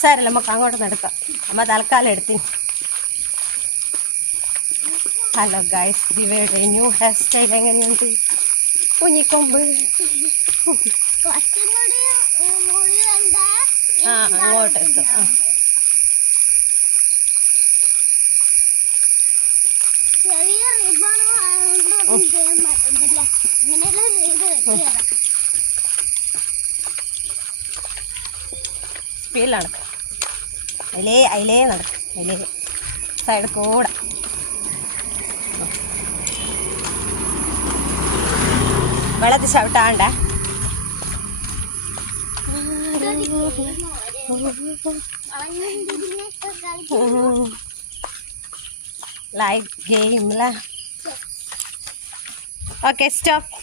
സാരല്ല, നമുക്ക് അങ്ങോട്ട് നടക്കാം. അമ്മ തൽക്കാലം എടുത്തിന്. ഹലോ ഗൈസ്, ദിവയുടെ ന്യൂ ഹെയർ സ്റ്റൈൽ എങ്ങനെയുണ്ട്? കുഞ്ഞിക്കൊമ്പ്. അങ്ങോട്ട് എടുത്തു. സ്പീഡിൽ നടക്കും. അതിലേ നടക്കും. അതിലേ സൈഡ് കൂടെ. വെള്ളത്തിൽ ചവിട്ടാണ്ട. Like game. Okay, stop.